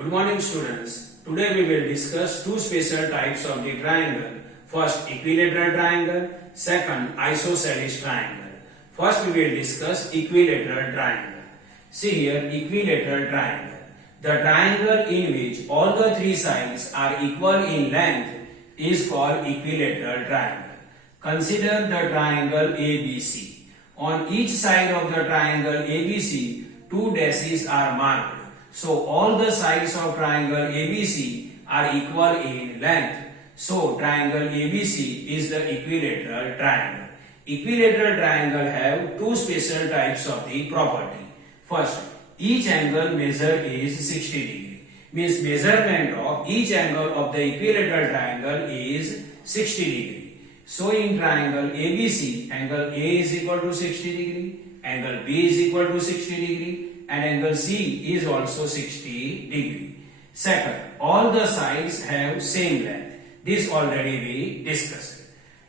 Good morning students. Today we will discuss two special types of the triangle. First equilateral triangle, second isosceles triangle. First we will discuss equilateral triangle. See here equilateral triangle. The triangle in which all the three sides are equal in length is called equilateral triangle. Consider the triangle ABC. On each side of the triangle ABC, two dashes are marked. So all the sides of triangle ABC are equal in length. So triangle ABC is the equilateral triangle. Equilateral triangle have two special types of the property. First, each angle measured is 60 degree. Means measurement of each angle of the equilateral triangle is 60 degree. So in triangle ABC, angle A is equal to 60 degree, angle B is equal to 60 degree, and angle C is also 60 degree. Second, all the sides have same length. This already we discussed.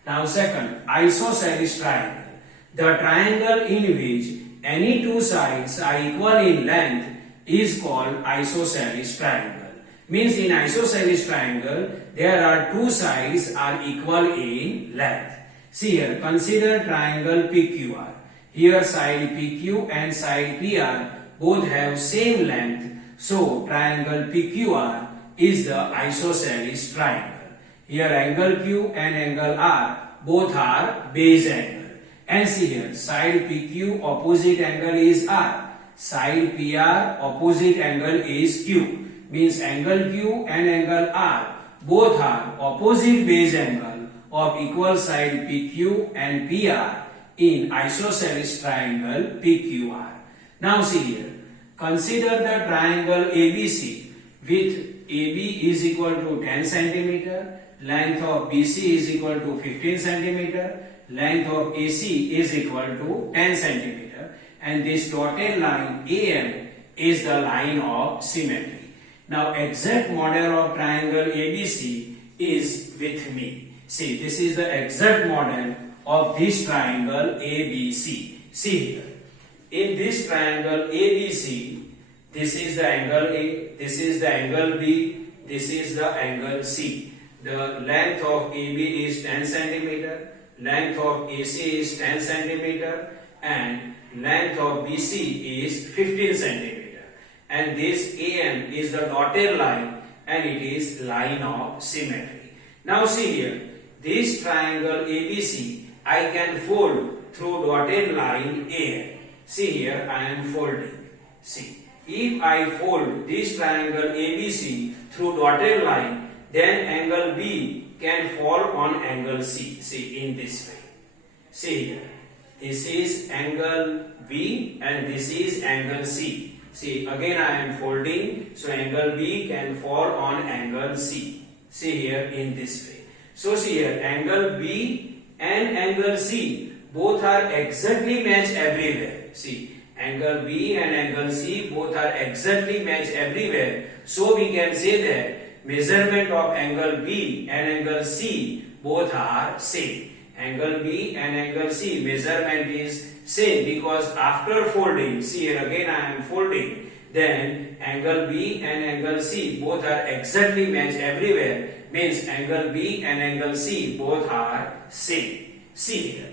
Now second, isosceles triangle. The triangle in which any two sides are equal in length is called isosceles triangle. Means in isosceles triangle, there are two sides are equal in length. See here, consider triangle PQR. Here side PQ and side PR both have same length, so triangle PQR is the isosceles triangle. Here angle Q and angle R both are base angle. And see here, side PQ opposite angle is R, side PR opposite angle is Q. Means angle Q and angle R both are opposite base angle of equal side PQ and PR in isosceles triangle PQR. Now see here, consider the triangle ABC with AB is equal to 10 cm, length of BC is equal to 15 cm, length of AC is equal to 10 cm, and this dotted line AM is the line of symmetry. Now exact model of triangle ABC is with me. See, this is the exact model of this triangle ABC. See here. In this triangle ABC, this is the angle A, this is the angle B, this is the angle C. The length of AB is 10 cm, length of AC is 10 cm, and length of BC is 15 cm. And this AM is the dotted line and it is line of symmetry. Now see here, this triangle ABC I can fold through dotted line AM. See here, I am folding. See, if I fold this triangle ABC through dotted line, then angle B can fall on angle C. See, in this way. See here, this is angle B and this is angle C. See, again I am folding, so angle B can fall on angle C. See here, in this way. So see here, angle B and angle C both are exactly matched everywhere. See, angle B and angle C both are exactly matched everywhere. So we can say that measurement of angle B and angle C both are same. Angle B and angle C measurement is same because after folding, see here again I am folding, then angle B and angle C both are exactly matched everywhere, means angle B and angle C both are same. See here.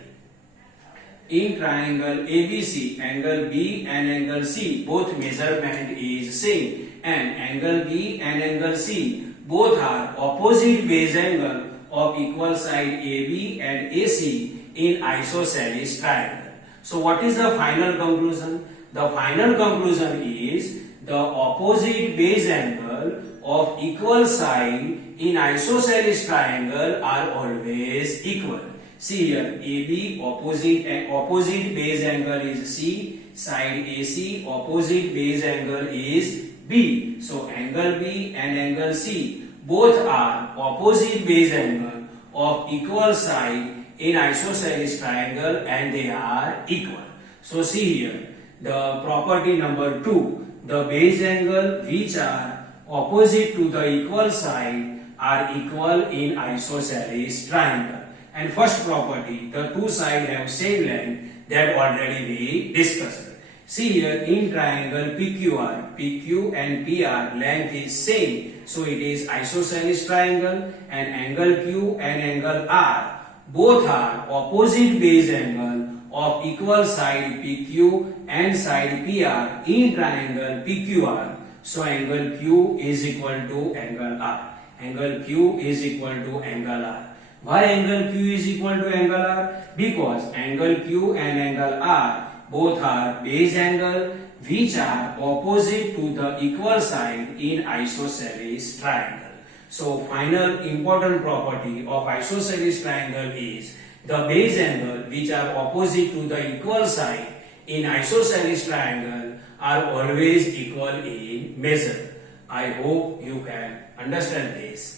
In triangle ABC, angle B and angle C both measurement is same, and angle B and angle C both are opposite base angle of equal side AB and AC in isosceles triangle. So what is the final conclusion? The final conclusion is the opposite base angle of equal side in isosceles triangle are always equal. See here, AB opposite base angle is C, side AC opposite base angle is B. So angle B and angle C both are opposite base angle of equal side in isosceles triangle and they are equal. So see here, the property number 2, the base angle which are opposite to the equal side are equal in isosceles triangle. And first property, the two sides have same length, that already we discussed. See here in triangle PQR, PQ and PR length is same. So it is isosceles triangle, and angle Q and angle R both are opposite base angle of equal side PQ and side PR in triangle PQR. So angle Q is equal to angle R. Angle Q is equal to angle R. Why angle Q is equal to angle R? Because angle Q and angle R both are base angle which are opposite to the equal side in isosceles triangle. So final important property of isosceles triangle is the base angle which are opposite to the equal side in isosceles triangle are always equal in measure. I hope you can understand this.